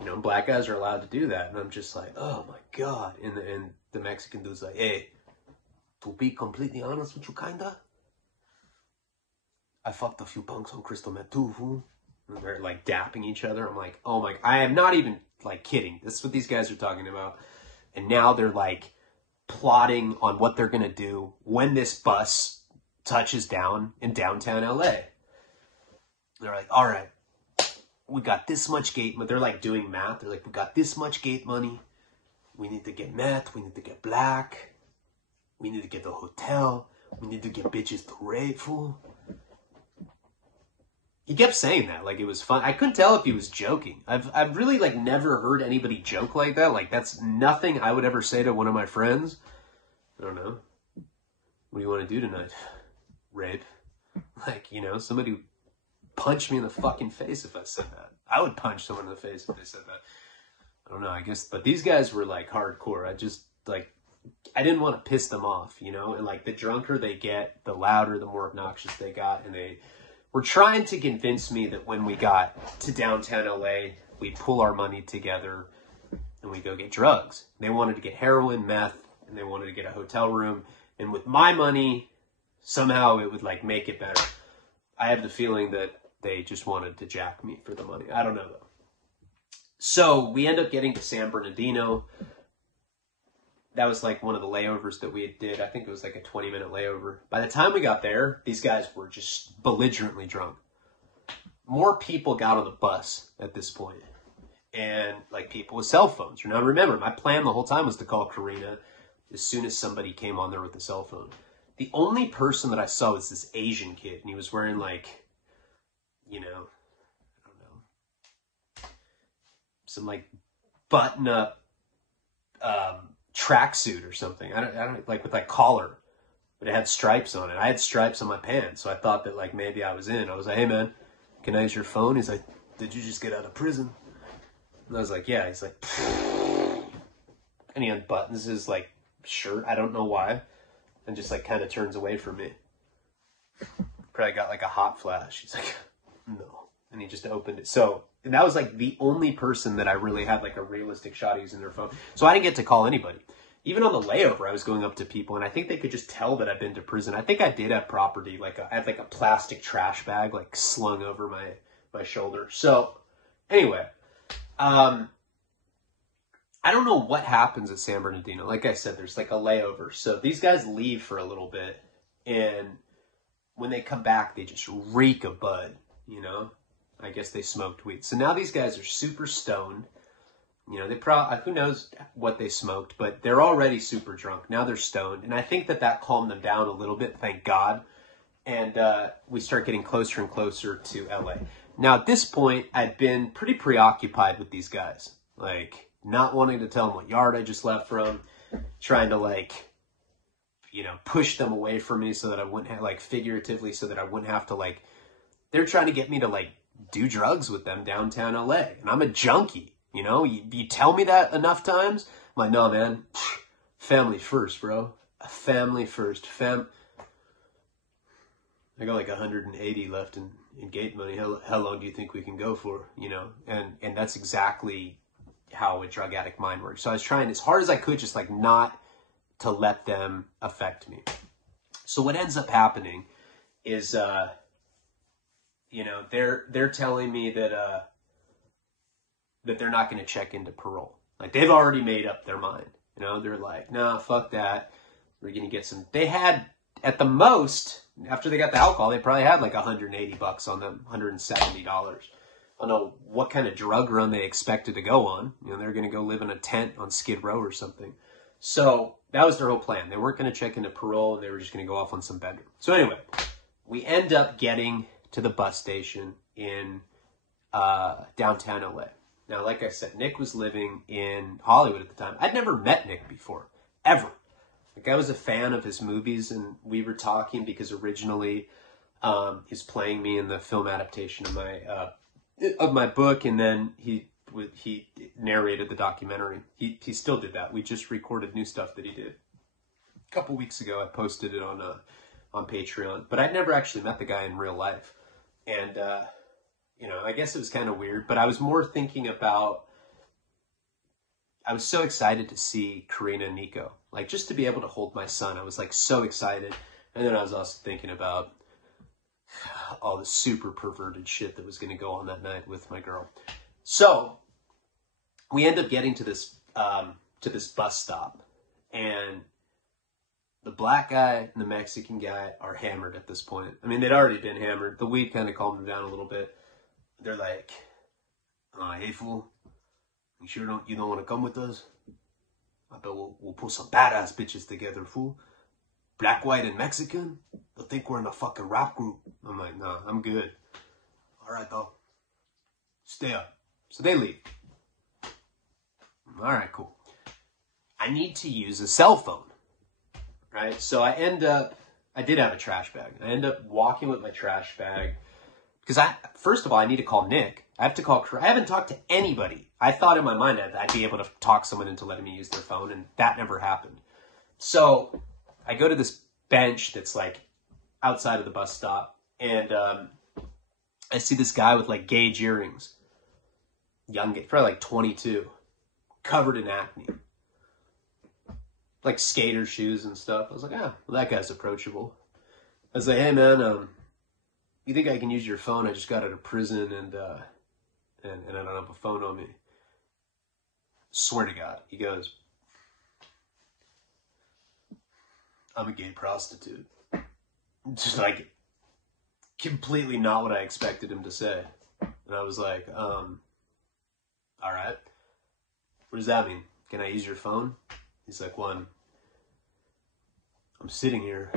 You know, black guys are allowed to do that. And I'm just like, oh my God. And the Mexican dude's like, hey, to be completely honest with you, kinda, I fucked a few punks on crystal meth too, fool. And they're like dapping each other. I'm like, oh my, I am not even like kidding. This is what these guys are talking about. And now they're like plotting on what they're going to do when this bus touches down in downtown LA. They're like, all right, we got this much gate money. They're like doing math. They're like, we got this much gate money. We need to get meth. We need to get black. We need to get the hotel. We need to get bitches to rape, fool. He kept saying that like it was fun. I couldn't tell if he was joking. I've really like never heard anybody joke like that. Like that's nothing I would ever say to one of my friends. I don't know. What do you want to do tonight? Rape. Like, you know, somebody would punch me in the fucking face if I said that. I would punch someone in the face if they said that. I don't know, I guess. But these guys were like hardcore. I just, like, I didn't want to piss them off, you know? And like, the drunker they get, the louder, the more obnoxious they got. And they were trying to convince me that when we got to downtown LA, we'd pull our money together and we'd go get drugs. They wanted to get heroin, meth, and they wanted to get a hotel room. And with my money, somehow it would like make it better. I have the feeling that they just wanted to jack me for the money. I don't know though. So we end up getting to San Bernardino. That was like one of the layovers that we did. I think it was like a 20-minute layover. By the time we got there, these guys were just belligerently drunk. More people got on the bus at this point. And like people with cell phones. Now remember, my plan the whole time was to call Karina as soon as somebody came on there with a cell phone. The only person that I saw was this Asian kid. And he was wearing like, you know, I don't know, some like button-up tracksuit or something. I don't like with like collar, but it had stripes on it. I had stripes on my pants, so I thought that like maybe I was in. I was like, hey man, can I use your phone? He's like, did you just get out of prison? And I was like, yeah. He's like, pfft. And he unbuttons his like shirt. I don't know why, and just like kind of turns away from me. Probably got like a hot flash. He's like, no, and he just opened it. So. And that was like the only person that I really had like a realistic shot of using their phone. So I didn't get to call anybody. Even on the layover, I was going up to people and I think they could just tell that I've been to prison. I think I did have property. Like I had like a plastic trash bag like slung over my shoulder. So anyway, I don't know what happens at San Bernardino. Like I said, there's like a layover. So these guys leave for a little bit. And when they come back, they just reek of bud, you know? I guess they smoked weed. So now these guys are super stoned. You know, they probably, who knows what they smoked, but they're already super drunk. Now they're stoned. And I think that calmed them down a little bit, thank God. And we start getting closer and closer to LA. Now at this point, I'd been pretty preoccupied with these guys. Like, not wanting to tell them what yard I just left from. Trying to like, you know, push them away from me so that I wouldn't have, like, figuratively, so that I wouldn't have to like, they're trying to get me to like, do drugs with them downtown LA. And I'm a junkie, you know? You tell me that enough times, I'm like, no, man. Family first, bro. Family first. I got like 180 left in gate money. How long do you think we can go for, you know? And that's exactly how a drug addict mind works. So I was trying as hard as I could just like not to let them affect me. So what ends up happening is... you know, they're telling me that that they're not going to check into parole. Like, they've already made up their mind. You know, they're like, nah, fuck that. We're going to get some. They had, at the most, after they got the alcohol, they probably had like $180 on them, $170. I don't know what kind of drug run they expected to go on. You know, they're going to go live in a tent on Skid Row or something. So that was their whole plan. They weren't going to check into parole. They were just going to go off on some bender. So anyway, we end up getting to the bus station in downtown LA. Now, like I said, Nick was living in Hollywood at the time. I'd never met Nick before, ever. Like, I was a fan of his movies, and we were talking because originally he's playing me in the film adaptation of my book, and then he narrated the documentary. He still did that. We just recorded new stuff that he did. A couple weeks ago, I posted it on Patreon, but I'd never actually met the guy in real life. And, you know, I guess it was kind of weird, but I was more thinking about, I was so excited to see Karina and Nico, like just to be able to hold my son. I was like so excited. And then I was also thinking about all the super perverted shit that was going to go on that night with my girl. So we end up getting to this bus stop, and the black guy and the Mexican guy are hammered at this point. I mean, they'd already been hammered. The weed kind of calmed them down a little bit. They're like, hey, fool, you don't want to come with us? I bet we'll pull some badass bitches together, fool. Black, white, and Mexican? They'll think we're in a fucking rap group. I'm like, nah, I'm good. All right, though. Stay up. So they leave. All right, cool. I need to use a cell phone. right? So I did have a trash bag. I end up walking with my trash bag because first of all, I need to call Nick. I haven't talked to anybody. I thought in my mind that I'd be able to talk someone into letting me use their phone, and that never happened. So I go to this bench that's like outside of the bus stop, and I see this guy with like gauge earrings, young, probably like 22, covered in acne, like skater shoes and stuff. I was like, well, that guy's approachable. I was like, hey man, you think I can use your phone? I just got out of prison and I don't have a phone on me. Swear to God. He goes, I'm a gay prostitute. Just like completely not what I expected him to say. And I was like, all right. What does that mean? Can I use your phone? He's like, well, I'm sitting here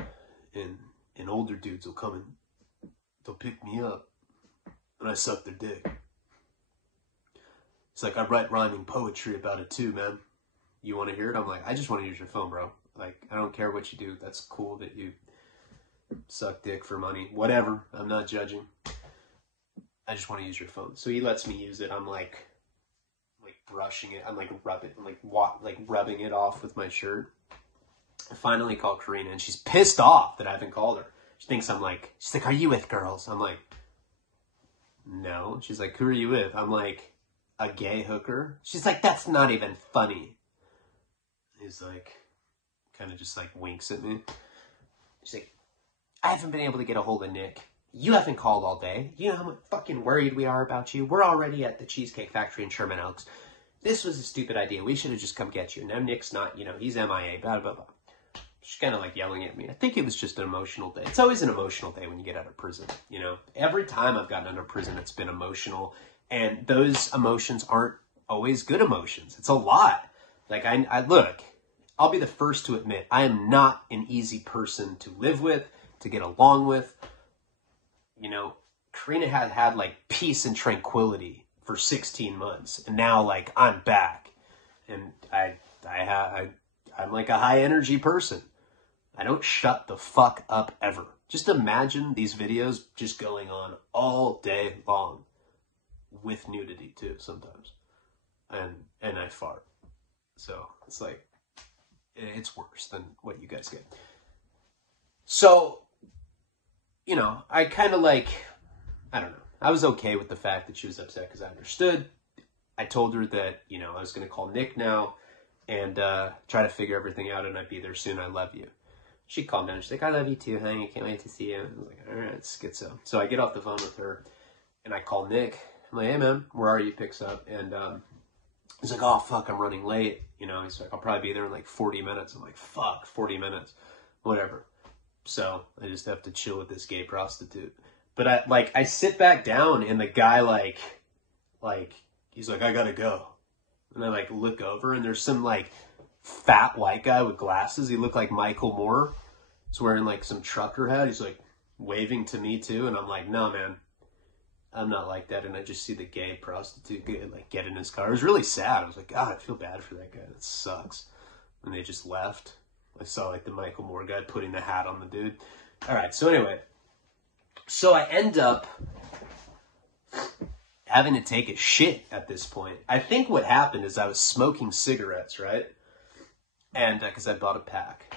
and older dudes will come and they'll pick me up and I suck their dick. It's like, I write rhyming poetry about it too, man. You want to hear it? I'm like, I just want to use your phone, bro. Like, I don't care what you do. That's cool that you suck dick for money. Whatever. I'm not judging. I just want to use your phone. So he lets me use it. I'm like brushing it. I'm like rubbing it off with my shirt. I finally call Karina and she's pissed off that I haven't called her. She's like, are you with girls? I'm like, no. She's like, who are you with? I'm like, a gay hooker. She's like, that's not even funny. He's like, kind of just like winks at me. She's like, I haven't been able to get a hold of Nick. You haven't called all day. You know how much fucking worried we are about you? We're already at the Cheesecake Factory in Sherman Oaks. This was a stupid idea. We should have just come get you. Now Nick's not, he's MIA, blah, blah, blah. She's kind of like yelling at me. I think it was just an emotional day. It's always an emotional day when you get out of prison, Every time I've gotten out of prison, it's been emotional. And those emotions aren't always good emotions. It's a lot. Like, I look, I'll be the first to admit, I am not an easy person to live with, to get along with. Karina had like peace and tranquility for 16 months. And now like I'm back. And I'm like a high energy person. I don't shut the fuck up ever. Just imagine these videos just going on all day long. With nudity too sometimes. And I fart. So it's like, it's worse than what you guys get. So, I kind of like, I don't know. I was okay with the fact that she was upset because I understood. I told her that, I was going to call Nick now and try to figure everything out and I'd be there soon. I love you. She calmed down. She's like, I love you too, honey. I can't wait to see you. I was like, all right, it's good so. So I get off the phone with her and I call Nick. I'm like, hey man, where are you? Picks up. And he's like, oh fuck, I'm running late. He's like, I'll probably be there in like 40 minutes. I'm like, fuck, 40 minutes. Whatever. So I just have to chill with this gay prostitute. But I sit back down and the guy like, he's like, I gotta go. And I look over and there's some fat white guy with glasses. He looked like Michael Moore. He's wearing some trucker hat. He's waving to me too. And I'm like, no man, I'm not like that. And I just see the gay prostitute get in his car. It was really sad. I was like, God, I feel bad for that guy. That sucks. And they just left. I saw the Michael Moore guy putting the hat on the dude. All right. So anyway, so I end up having to take a shit at this point. I think what happened is I was smoking cigarettes, right? And because I bought a pack.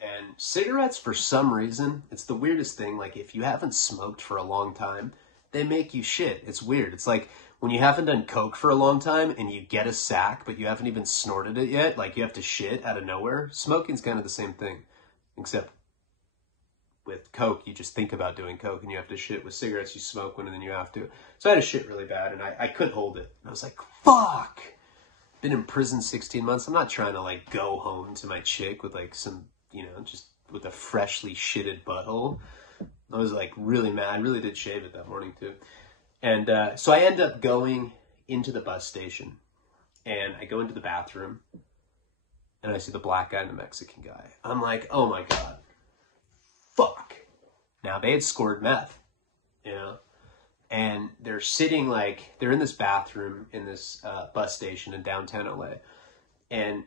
And cigarettes, for some reason, it's the weirdest thing. If you haven't smoked for a long time, they make you shit. It's weird. It's like when you haven't done coke for a long time and you get a sack, but you haven't even snorted it yet. You have to shit out of nowhere. Smoking's kind of the same thing, except with coke, you just think about doing coke and you have to shit. With cigarettes, you smoke one and then you have to. So I had to shit really bad and I couldn't hold it. I was like, fuck. Been in prison 16 months. I'm not trying to go home to my chick with some, just with a freshly shitted butthole. I was really mad. I really did shave it that morning too. And so I end up going into the bus station and I go into the bathroom and I see the black guy and the Mexican guy. I'm like, oh my God, fuck. Now they had scored meth, and they're sitting they're in this bathroom in this bus station in downtown LA. And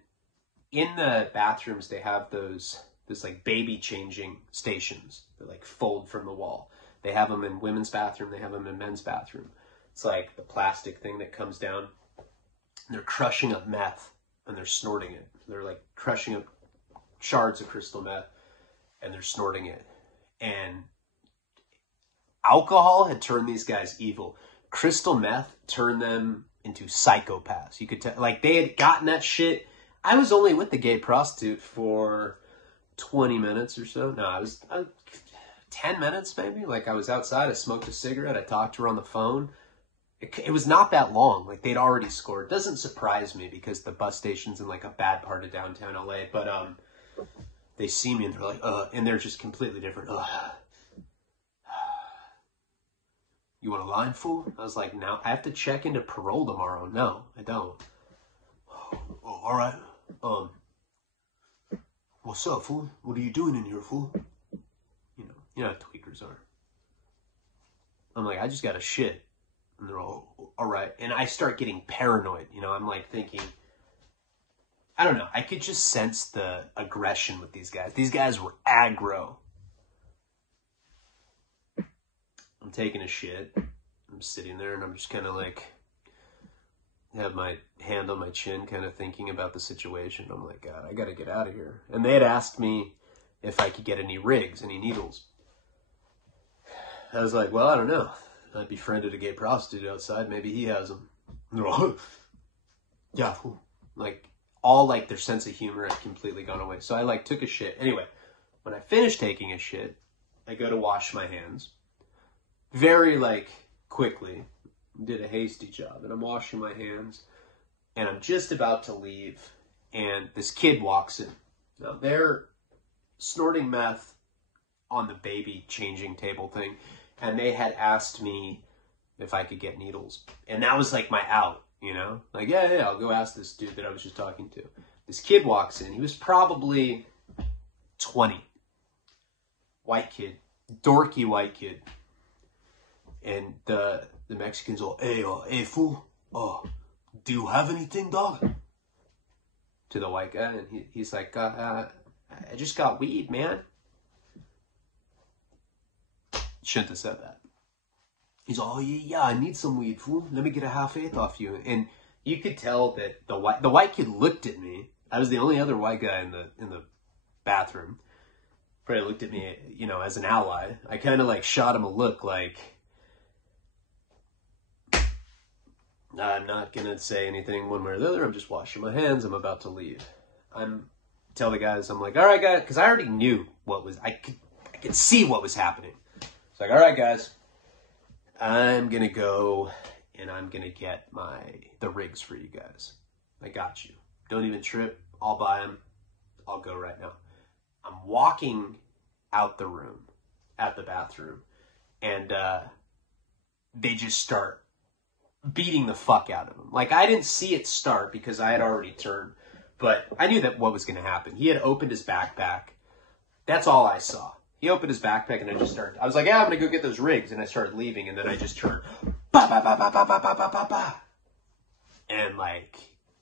in the bathrooms, they have this There's like baby changing stations that like fold from the wall. They have them in women's bathroom. They have them in men's bathroom. It's like the plastic thing that comes down. They're crushing up meth and they're snorting it. They're like crushing up shards of crystal meth and they're snorting it. And alcohol had turned these guys evil. Crystal meth turned them into psychopaths. You could tell, like they had gotten that shit. I was only with the gay prostitute for 20 minutes or so. No, I was 10 minutes maybe. Like I was outside, I smoked a cigarette, I talked to her on the phone. It was not that long. Like they'd already scored. It doesn't surprise me because the bus station's in like a bad part of downtown LA. But they see me and they're like, and they're just completely different. You want a line, fool? I was like, no, I have to check into parole tomorrow. No, I don't. Oh, all right. What's up, fool? What are you doing in here, fool? You know how tweakers are. I'm like, I just got a shit. And they're all right. And I start getting paranoid. I'm like thinking, I don't know. I could just sense the aggression with these guys. These guys were aggro. I'm taking a shit. I'm sitting there and I'm just kind of like, have my hand on my chin, kind of thinking about the situation. I'm like, God, I got to get out of here. And they had asked me if I could get any rigs, any needles. I was like, well, I don't know. I befriended a gay prostitute outside. Maybe he has them. Yeah, like all like their sense of humor had completely gone away. So I like took a shit. Anyway, when I finished taking a shit, I go to wash my hands. Very like quickly, did a hasty job, and I'm washing my hands, and I'm just about to leave, and this kid walks in. Now they're snorting meth on the baby changing table thing. And they had asked me if I could get needles. And that was like my out, Like, yeah, I'll go ask this dude that I was just talking to. This kid walks in. He was probably 20. White kid. Dorky white kid. And the Mexicans all, hey, fool. Do you have anything, dog? To the white guy. And he's like, I just got weed, man. Shouldn't have said that. He's all, yeah, I need some weed, fool. Let me get a half-eighth off you. And you could tell that the white kid looked at me. I was the only other white guy in the bathroom. Probably looked at me, as an ally. I kind of like shot him a look like, I'm not gonna say anything one way or the other. I'm just washing my hands. I'm about to leave. Tell the guys, I'm like, all right, guys, because I already knew what was. I could see what was happening. It's like, all right, guys, I'm going to go and I'm going to get the rigs for you guys. I got you. Don't even trip. I'll buy them. I'll go right now. I'm walking out the room, at the bathroom, and they just start beating the fuck out of him. Like, I didn't see it start because I had already turned, but I knew that what was going to happen. He had opened his backpack. That's all I saw. He opened his backpack and I was like, yeah, I'm going to go get those rigs. And I started leaving and then I just turned, ba, ba, ba, ba, ba, ba, ba, ba, ba. And like,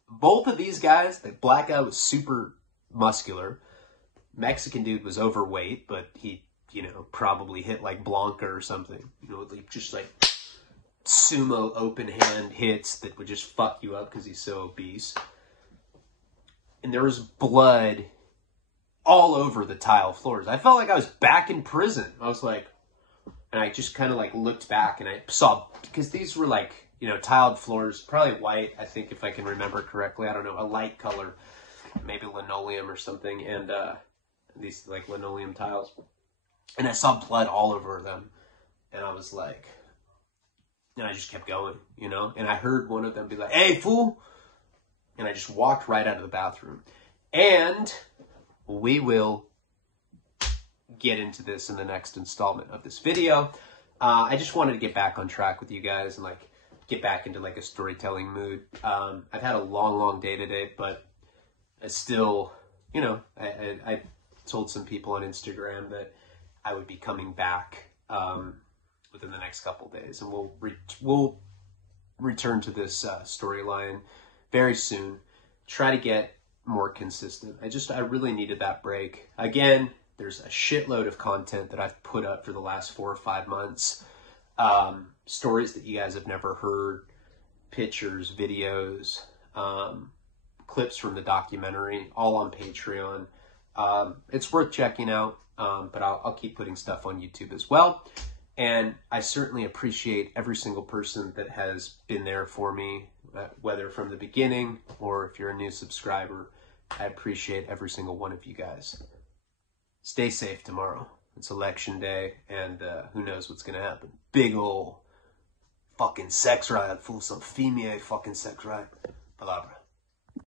both of these guys, the black guy was super muscular. Mexican dude was overweight, but he, probably hit like Blanca or something. Just like sumo open hand hits that would just fuck you up because he's so obese. And there was blood all over the tile floors. I felt like I was back in prison. I was like, and I just kind of like looked back and I saw, because these were like, tiled floors, probably white, I think, if I can remember correctly. I don't know, a light color, maybe linoleum or something, and these like linoleum tiles. And I saw blood all over them. And I was like, and I just kept going, and I heard one of them be like, hey, fool. And I just walked right out of the bathroom. And we will get into this in the next installment of this video. I just wanted to get back on track with you guys and like get back into like a storytelling mood. I've had a long day today, but I still, I told some people on Instagram that I would be coming back within the next couple days, and we'll return to this storyline very soon. Try to get more consistent. I really needed that break. Again, there's a shitload of content that I've put up for the last 4 or 5 months. Stories that you guys have never heard, pictures, videos, clips from the documentary, all on Patreon. It's worth checking out, but I'll keep putting stuff on YouTube as well. And I certainly appreciate every single person that has been there for me, whether from the beginning or if you're a new subscriber. I appreciate every single one of you guys. Stay safe tomorrow. It's election day, and who knows what's going to happen. Big ol' fucking sex riot, fool. Some female fucking sex riot. Palabra.